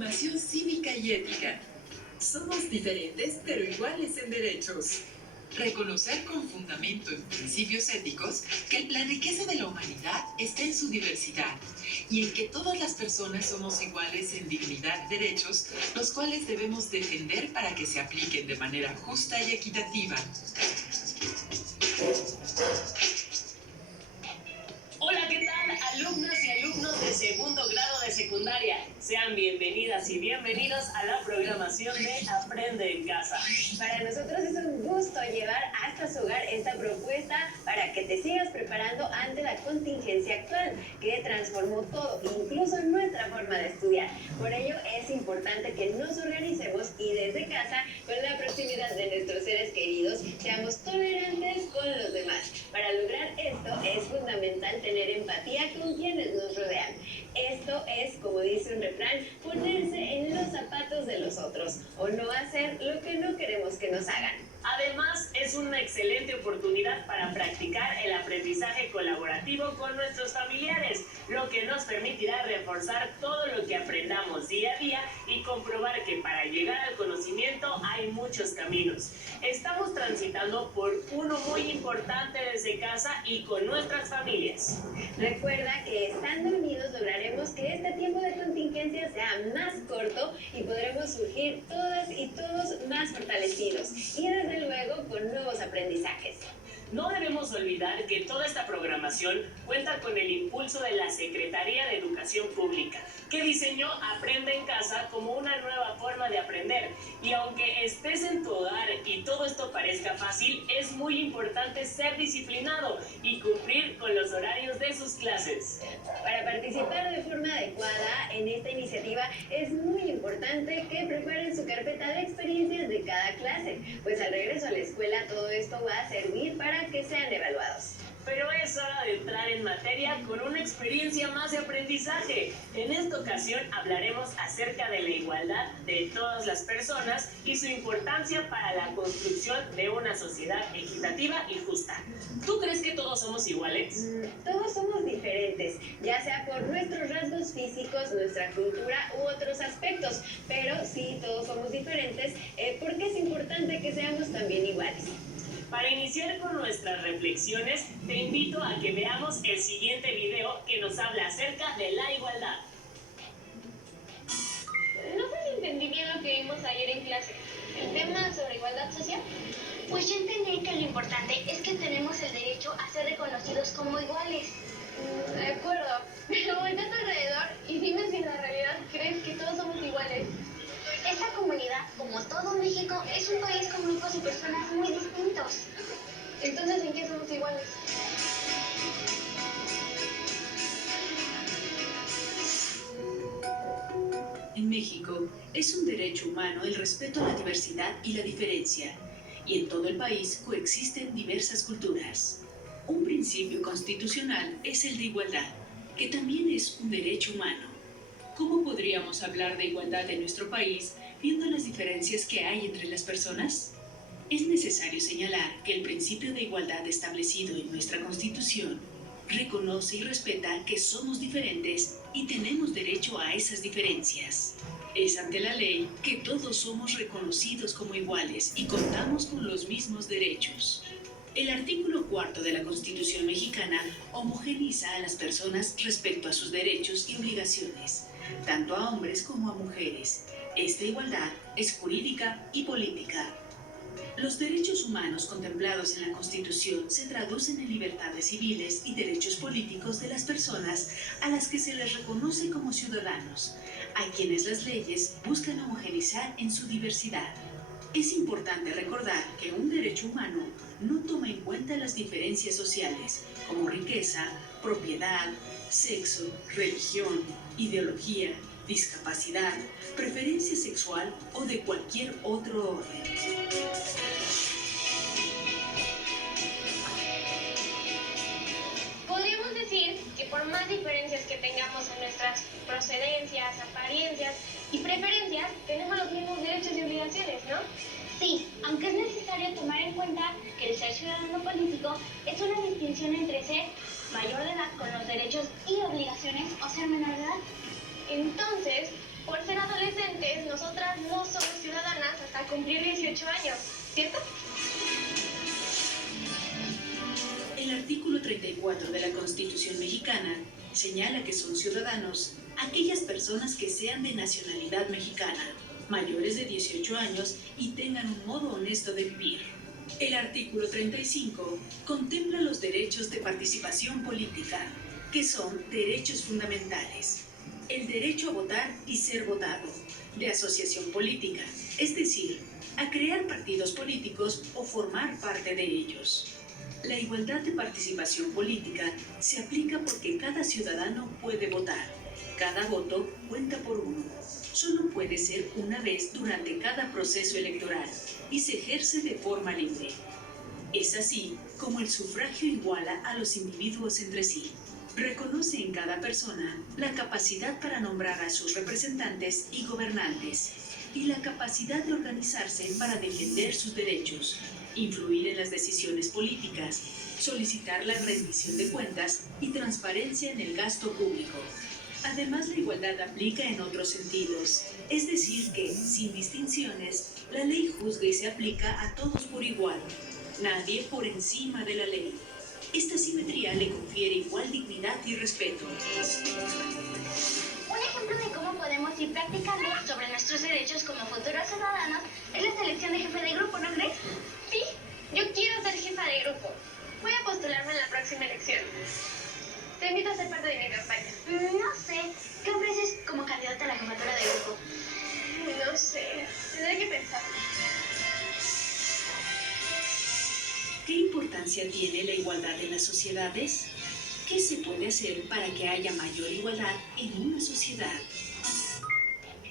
Formación cívica y ética. Somos diferentes, pero iguales en derechos. Reconocer con fundamento en principios éticos que la riqueza de la humanidad está en su diversidad y en que todas las personas somos iguales en dignidad y derechos, los cuales debemos defender para que se apliquen de manera justa y equitativa. Hola, ¿qué tal, alumnas y alumnos de segundo grado de secundaria? Sean bienvenidas y bienvenidos a la programación de Aprende en Casa. Para nosotros es un gusto llevar hasta su hogar esta propuesta para que te sigas preparando ante la contingencia actual que transformó todo, incluso nuestra forma de estudiar. Por ello es importante que nos organicemos y desde casa, con la proximidad de nuestros seres queridos, seamos tolerantes con los demás. Para lograr esto es fundamental tener empatía con quienes nos rodean. Esto es, como dice un refrán, ponerse en los zapatos de los otros o no hacer lo que no queremos que nos hagan. Además, es una excelente oportunidad para practicar el aprendizaje colaborativo con nuestros familiares, lo que nos permitirá reforzar todo lo que aprendamos día a día y comprobar que para llegar al conocimiento hay muchos caminos. Estamos transitando por uno muy importante desde casa y con nuestras familias. Recuerda que estando unidos lograremos que este tiempo de contingencia sea más corto y podremos surgir todas y todos más fortalecidos y desde luego con nuevos aprendizajes. No debemos olvidar que toda esta programación cuenta con el impulso de la Secretaría de Educación Pública, que diseñó Aprende en Casa como una nueva forma de aprender. Y aunque estés en tu hogar y todo esto parezca fácil, es muy importante ser disciplinado y cumplir con los horarios de sus clases. Para participar de forma adecuada en esta iniciativa es muy importante que preparen su carpeta de experiencias de cada clase, pues al regreso a la escuela todo esto va a servir para que sean evaluados. Pero es hora de entrar en materia con una experiencia más de aprendizaje. En esta ocasión hablaremos acerca de la igualdad de todas las personas y su importancia para la construcción de una sociedad equitativa y justa. ¿Tú crees que todos somos iguales? Todos somos diferentes, ya sea por nuestros rasgos físicos, nuestra cultura u otros aspectos, pero sí todos somos diferentes porque es importante que seamos también iguales. Para iniciar con nuestras reflexiones, te invito a que veamos el siguiente video que nos habla acerca de la igualdad. No sé si entendí bien lo que vimos ayer en clase. ¿El tema sobre igualdad social? Pues yo entendí que lo importante es que tenemos el derecho a ser reconocidos como iguales. De acuerdo, pero voltea a tu alrededor y dime si en la realidad crees que todos somos iguales. Esta comunidad, como todo México, es un país con grupos de personas muy distintos. Entonces, ¿en qué somos iguales? En México es un derecho humano el respeto a la diversidad y la diferencia, y en todo el país coexisten diversas culturas. Un principio constitucional es el de igualdad, que también es un derecho humano. ¿Cómo podríamos hablar de igualdad en nuestro país viendo las diferencias que hay entre las personas? Es necesario señalar que el principio de igualdad establecido en nuestra Constitución reconoce y respeta que somos diferentes y tenemos derecho a esas diferencias. Es ante la ley que todos somos reconocidos como iguales y contamos con los mismos derechos. El artículo 4 de la Constitución mexicana homogeneiza a las personas respecto a sus derechos y obligaciones, tanto a hombres como a mujeres. Esta igualdad es jurídica y política. Los derechos humanos contemplados en la Constitución se traducen en libertades civiles y derechos políticos de las personas a las que se les reconoce como ciudadanos, a quienes las leyes buscan homogeneizar en su diversidad. Es importante recordar que un derecho humano no toma en cuenta las diferencias sociales, como riqueza, propiedad, sexo, religión, ideología, discapacidad, preferencia sexual o de cualquier otro orden. Podríamos decir que por más diferencias que tengamos en nuestras procedencias, apariencias y preferencias, tenemos los mismos derechos y obligaciones, ¿no? Sí, aunque es necesario tomar en cuenta que el ser ciudadano político es una distinción entre ser mayor de edad con los derechos y obligaciones o ser menor de edad. Entonces, por ser adolescente, pues nosotras no somos ciudadanas hasta cumplir 18 años, ¿cierto? El artículo 34 de la Constitución mexicana señala que son ciudadanos aquellas personas que sean de nacionalidad mexicana, mayores de 18 años y tengan un modo honesto de vivir. El artículo 35 contempla los derechos de participación política, que son derechos fundamentales. El derecho a votar y ser votado, de asociación política, es decir, a crear partidos políticos o formar parte de ellos. La igualdad de participación política se aplica porque cada ciudadano puede votar. Cada voto cuenta por uno. Solo puede ser una vez durante cada proceso electoral y se ejerce de forma libre. Es así como el sufragio iguala a los individuos entre sí. Reconoce en cada persona la capacidad para nombrar a sus representantes y gobernantes y la capacidad de organizarse para defender sus derechos, influir en las decisiones políticas, solicitar la rendición de cuentas y transparencia en el gasto público. Además, la igualdad aplica en otros sentidos, es decir que, sin distinciones, la ley juzga y se aplica a todos por igual, nadie por encima de la ley. Esta simetría le confiere igual dignidad y respeto. Un ejemplo de cómo podemos ir practicando sobre nuestros derechos como futuros ciudadanos es la selección de jefe de grupo, ¿no crees? Sí, yo quiero ser jefa de grupo. Voy a postularme en la próxima elección. Te invito a ser parte de mi campaña. No sé, ¿qué ofreces como candidata a la jefatura de grupo? No sé, tendré que pensar. ¿Qué importancia tiene la igualdad en las sociedades? ¿Qué se puede hacer para que haya mayor igualdad en una sociedad?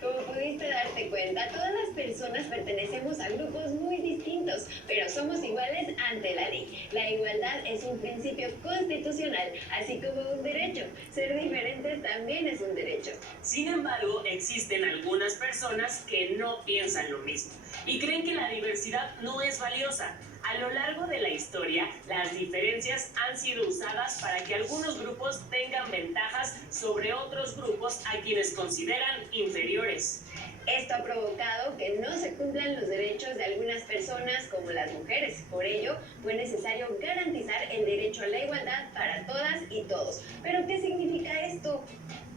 Como pudiste darte cuenta, todas las personas pertenecemos a grupos muy distintos, pero somos iguales ante la ley. La igualdad es un principio constitucional, así como un derecho. Ser diferentes también es un derecho. Sin embargo, existen algunas personas que no piensan lo mismo y creen que la diversidad no es valiosa. A lo largo de la historia, las diferencias han sido usadas para que algunos grupos tengan ventajas sobre otros grupos a quienes consideran inferiores. Esto ha provocado que no se cumplan los derechos de algunas personas como las mujeres. Por ello, fue necesario garantizar el derecho a la igualdad para todas y todos. ¿Pero qué significa esto?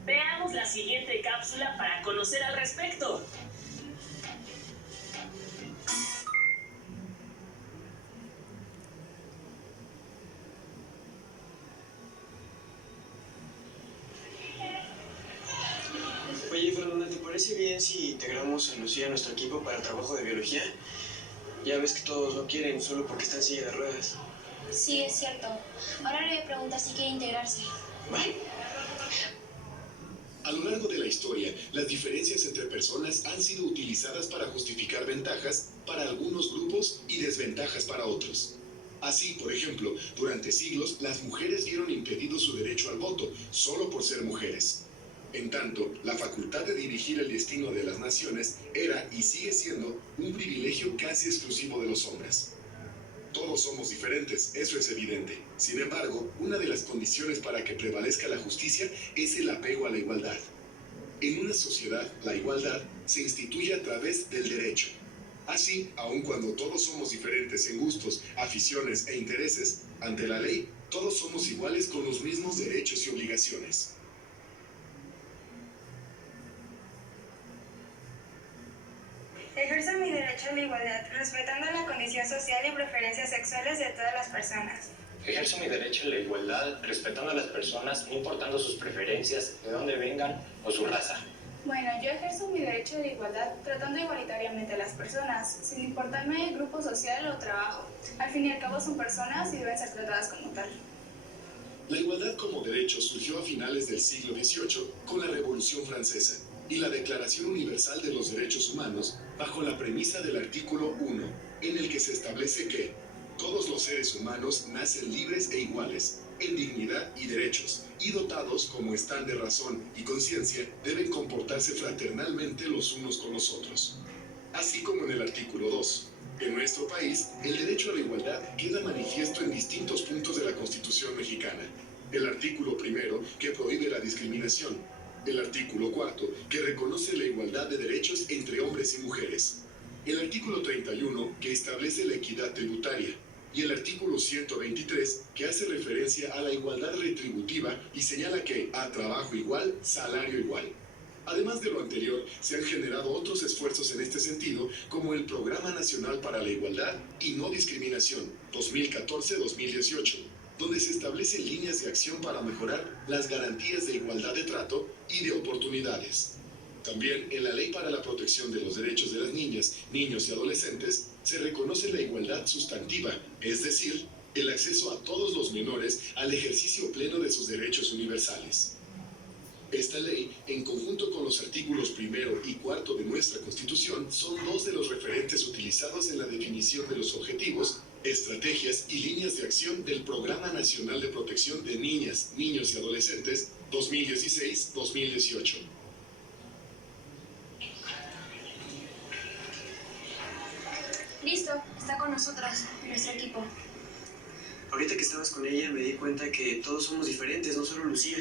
Veamos la siguiente cápsula para conocer al respecto. Oye, Fernanda, ¿te parece bien si integramos a Lucía a nuestro equipo para el trabajo de biología? Ya ves que todos lo quieren solo porque está en silla de ruedas. Sí, es cierto. Ahora le voy a preguntar si quiere integrarse. Vale. A lo largo de la historia, las diferencias entre personas han sido utilizadas para justificar ventajas para algunos grupos y desventajas para otros. Así, por ejemplo, durante siglos, las mujeres vieron impedido su derecho al voto solo por ser mujeres. En tanto, la facultad de dirigir el destino de las naciones era y sigue siendo un privilegio casi exclusivo de los hombres. Todos somos diferentes, eso es evidente. Sin embargo, una de las condiciones para que prevalezca la justicia es el apego a la igualdad. En una sociedad, la igualdad se instituye a través del derecho. Así, aun cuando todos somos diferentes en gustos, aficiones e intereses, ante la ley, todos somos iguales con los mismos derechos y obligaciones. Ejerzo mi derecho a la igualdad, respetando la condición social y preferencias sexuales de todas las personas. Ejerzo mi derecho a la igualdad, respetando a las personas, no importando sus preferencias, de dónde vengan o su raza. Bueno, yo ejerzo mi derecho a la igualdad tratando igualitariamente a las personas, sin importarme el grupo social o trabajo. Al fin y al cabo son personas y deben ser tratadas como tal. La igualdad como derecho surgió a finales del siglo XVIII con la Revolución Francesa y la Declaración Universal de los Derechos Humanos bajo la premisa del artículo 1, en el que se establece que todos los seres humanos nacen libres e iguales, en dignidad y derechos, y dotados como están de razón y conciencia, deben comportarse fraternalmente los unos con los otros. Así como en el artículo 2. En nuestro país, el derecho a la igualdad queda manifiesto en distintos puntos de la Constitución mexicana. El artículo 1, que prohíbe la discriminación. El artículo 4, que reconoce la igualdad de derechos entre hombres y mujeres. El artículo 31, que establece la equidad tributaria. Y el artículo 123, que hace referencia a la igualdad retributiva y señala que, a trabajo igual, salario igual. Además de lo anterior, se han generado otros esfuerzos en este sentido, como el Programa Nacional para la Igualdad y No Discriminación 2014-2018, donde se establecen líneas de acción para mejorar las garantías de igualdad de trato y de oportunidades. También en la Ley para la Protección de los Derechos de las Niñas, Niños y Adolescentes se reconoce la igualdad sustantiva, es decir, el acceso a todos los menores al ejercicio pleno de sus derechos universales. Esta ley, en conjunto con los artículos 1 y 4 de nuestra Constitución, son dos de los referentes utilizados en la definición de los objetivos, estrategias y líneas de acción del Programa Nacional de Protección de Niñas, Niños y Adolescentes 2016-2018. Listo, está con nosotros, nuestro equipo. Ahorita que estabas con ella me di cuenta que todos somos diferentes, no solo Lucía.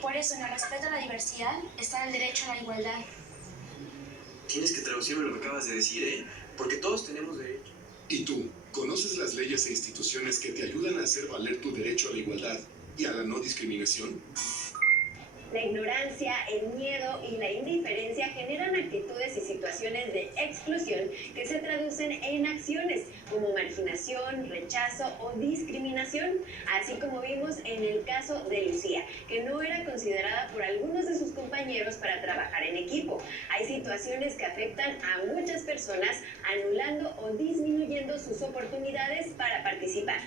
Por eso, en el respeto a la diversidad está el derecho a la igualdad. Tienes que traducirme lo que acabas de decir, ¿eh? Porque todos tenemos derecho. ¿Y tú, conoces las leyes e instituciones que te ayudan a hacer valer tu derecho a la igualdad y a la no discriminación? La ignorancia, el miedo y la indiferencia generan actitudes y situaciones de exclusión que se traducen en acciones como marginación, rechazo o discriminación, así como vimos en el caso de Lucía, que no era considerada por algunos de sus compañeros para trabajar en equipo. Hay situaciones que afectan a muchas personas, anulando o disminuyendo sus oportunidades para participar.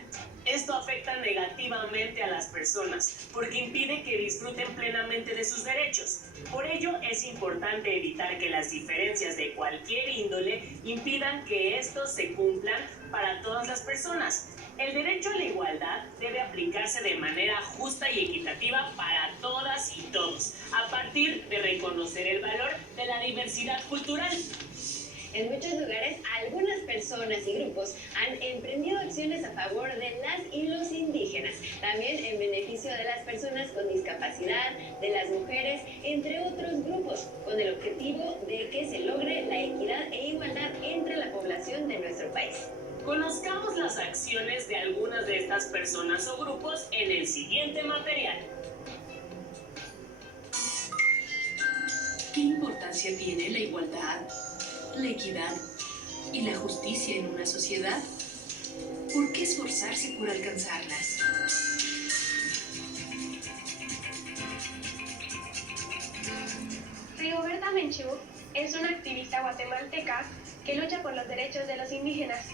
Esto afecta negativamente a las personas porque impide que disfruten plenamente de sus derechos. Por ello, es importante evitar que las diferencias de cualquier índole impidan que estos se cumplan para todas las personas. El derecho a la igualdad debe aplicarse de manera justa y equitativa para todas y todos, a partir de reconocer el valor de la diversidad cultural. En muchos lugares, algunas personas y grupos han emprendido acciones a favor de las y los indígenas, también en beneficio de las personas con discapacidad, de las mujeres, entre otros grupos, con el objetivo de que se logre la equidad e igualdad entre la población de nuestro país. Conozcamos las acciones de algunas de estas personas o grupos en el siguiente material. ¿Qué importancia tiene la igualdad, la equidad y la justicia en una sociedad? ¿Por qué esforzarse por alcanzarlas? Rigoberta Menchú es una activista guatemalteca que lucha por los derechos de los indígenas.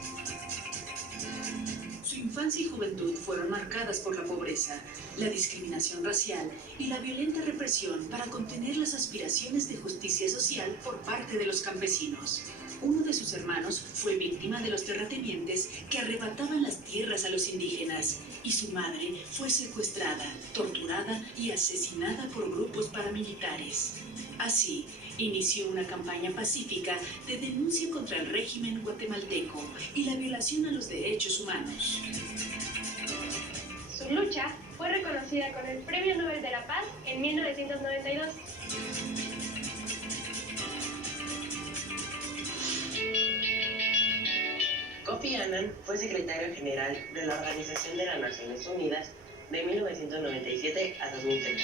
Su infancia y juventud fueron marcadas por la pobreza, la discriminación racial y la violenta represión para contener las aspiraciones de justicia social por parte de los campesinos. Uno de sus hermanos fue víctima de los terratenientes que arrebataban las tierras a los indígenas, y su madre fue secuestrada, torturada y asesinada por grupos paramilitares. Así, inició una campaña pacífica de denuncia contra el régimen guatemalteco y la violación a los derechos humanos. Su lucha fue reconocida con el Premio Nobel de la Paz en 1992. Kofi Annan fue secretario general de la Organización de las Naciones Unidas de 1997 a 2006.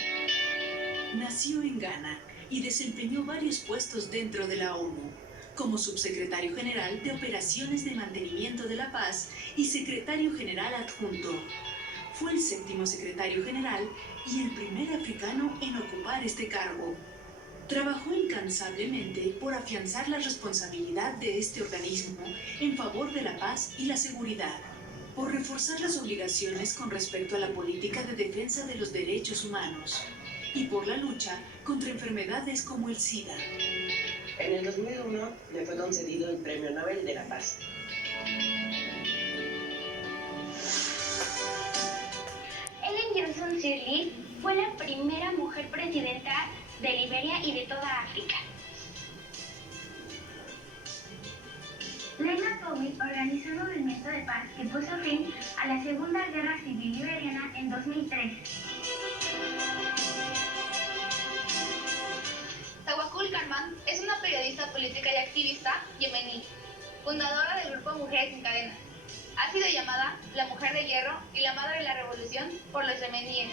Nació en Ghana y desempeñó varios puestos dentro de la ONU, como subsecretario general de Operaciones de Mantenimiento de la Paz y secretario general adjunto. Fue el 7º secretario general y el primer africano en ocupar este cargo. Trabajó incansablemente por afianzar la responsabilidad de este organismo en favor de la paz y la seguridad, por reforzar las obligaciones con respecto a la política de defensa de los derechos humanos y por la lucha contra enfermedades como el SIDA. En el 2001 le fue concedido el Premio Nobel de la Paz. Ellen Johnson Sirleaf fue la primera mujer presidenta de Liberia y de toda África. Leila Tobey organizó el movimiento de paz que puso fin a la Segunda Guerra Civil Liberiana en 2003. activista yemení, fundadora del grupo Mujeres sin Cadenas. Ha sido llamada la Mujer de Hierro y la Madre de la Revolución por los yemeníes.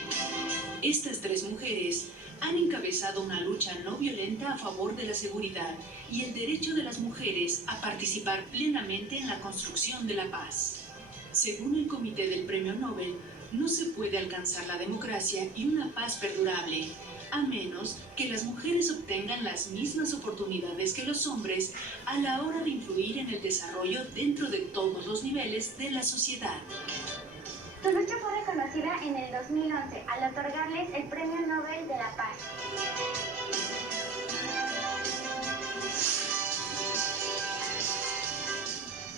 Estas 3 mujeres han encabezado una lucha no violenta a favor de la seguridad y el derecho de las mujeres a participar plenamente en la construcción de la paz. Según el Comité del Premio Nobel, no se puede alcanzar la democracia y una paz perdurable, a menos que las mujeres obtengan las mismas oportunidades que los hombres a la hora de influir en el desarrollo dentro de todos los niveles de la sociedad. Su lucha fue reconocida en el 2011 al otorgarles el Premio Nobel de la Paz.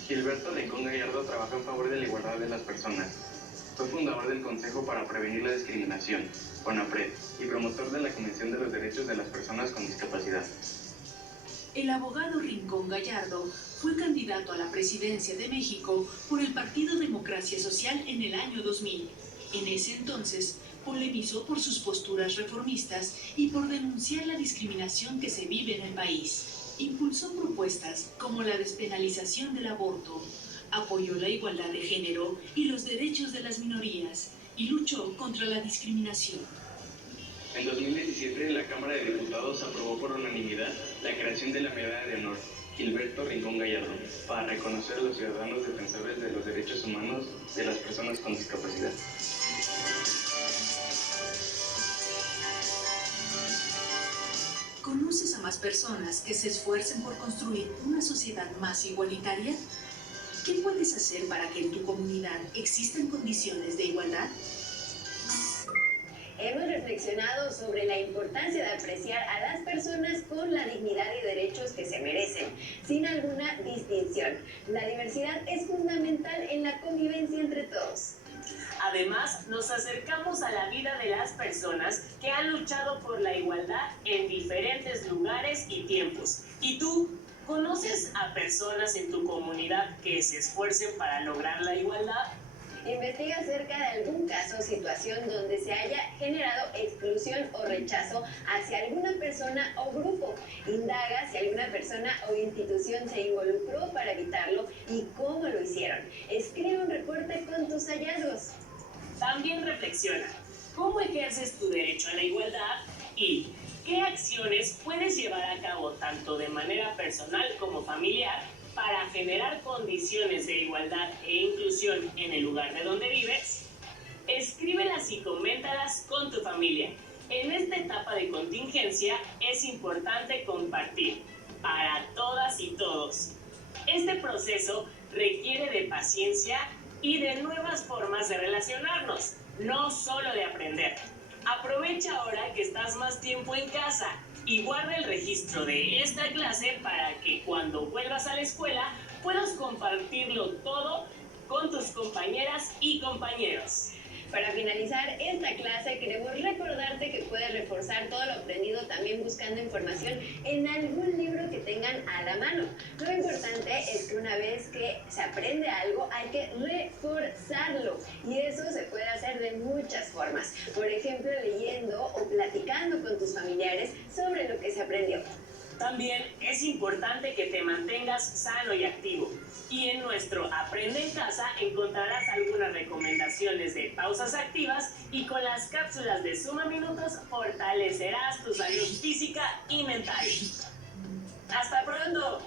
Gilberto Rincón Gallardo trabajó en favor de la igualdad de las personas. Fue fundador del Consejo para Prevenir la Discriminación, CONAPRED, y promotor de la Convención de los Derechos de las Personas con Discapacidad. El abogado Rincón Gallardo fue candidato a la presidencia de México por el Partido Democracia Social en el año 2000. En ese entonces, polemizó por sus posturas reformistas y por denunciar la discriminación que se vive en el país. Impulsó propuestas como la despenalización del aborto, apoyó la igualdad de género y los derechos de las minorías y luchó contra la discriminación. En 2017, la Cámara de Diputados aprobó por unanimidad la creación de la Medalla de Honor Gilberto Rincón Gallardo para reconocer a los ciudadanos defensores de los derechos humanos de las personas con discapacidad. ¿Conoces a más personas que se esfuercen por construir una sociedad más igualitaria? ¿Qué puedes hacer para que en tu comunidad existan condiciones de igualdad? Hemos reflexionado sobre la importancia de apreciar a las personas con la dignidad y derechos que se merecen, sin alguna distinción. La diversidad es fundamental en la convivencia entre todos. Además, nos acercamos a la vida de las personas que han luchado por la igualdad en diferentes lugares y tiempos. ¿Y tú? ¿Conoces a personas en tu comunidad que se esfuercen para lograr la igualdad? Investiga acerca de algún caso o situación donde se haya generado exclusión o rechazo hacia alguna persona o grupo. Indaga si alguna persona o institución se involucró para evitarlo y cómo lo hicieron. Escribe un reporte con tus hallazgos. También reflexiona, ¿cómo ejerces tu derecho a la igualdad? Y ¿qué acciones puedes llevar a cabo tanto de manera personal como familiar para generar condiciones de igualdad e inclusión en el lugar de donde vives? Escríbelas y coméntalas con tu familia. En esta etapa de contingencia es importante compartir para todas y todos. Este proceso requiere de paciencia y de nuevas formas de relacionarnos, no solo de aprender. Aprovecha ahora que estás más tiempo en casa y guarda el registro de esta clase para que cuando vuelvas a la escuela puedas compartirlo todo con tus compañeras y compañeros. Para finalizar esta clase queremos recordarte que puedes reforzar todo lo aprendido también buscando información en algún libro que tengan a la mano. Lo importante es que una vez que se aprende algo hay que reforzarlo y eso se puede hacer de muchas formas. Por ejemplo, leyendo o platicando con tus familiares sobre lo que se aprendió. También es importante que te mantengas sano y activo. Y en nuestro Aprende en Casa encontrarás algunas recomendaciones de pausas activas y con las cápsulas de Suma Minutos fortalecerás tu salud física y mental. ¡Hasta pronto!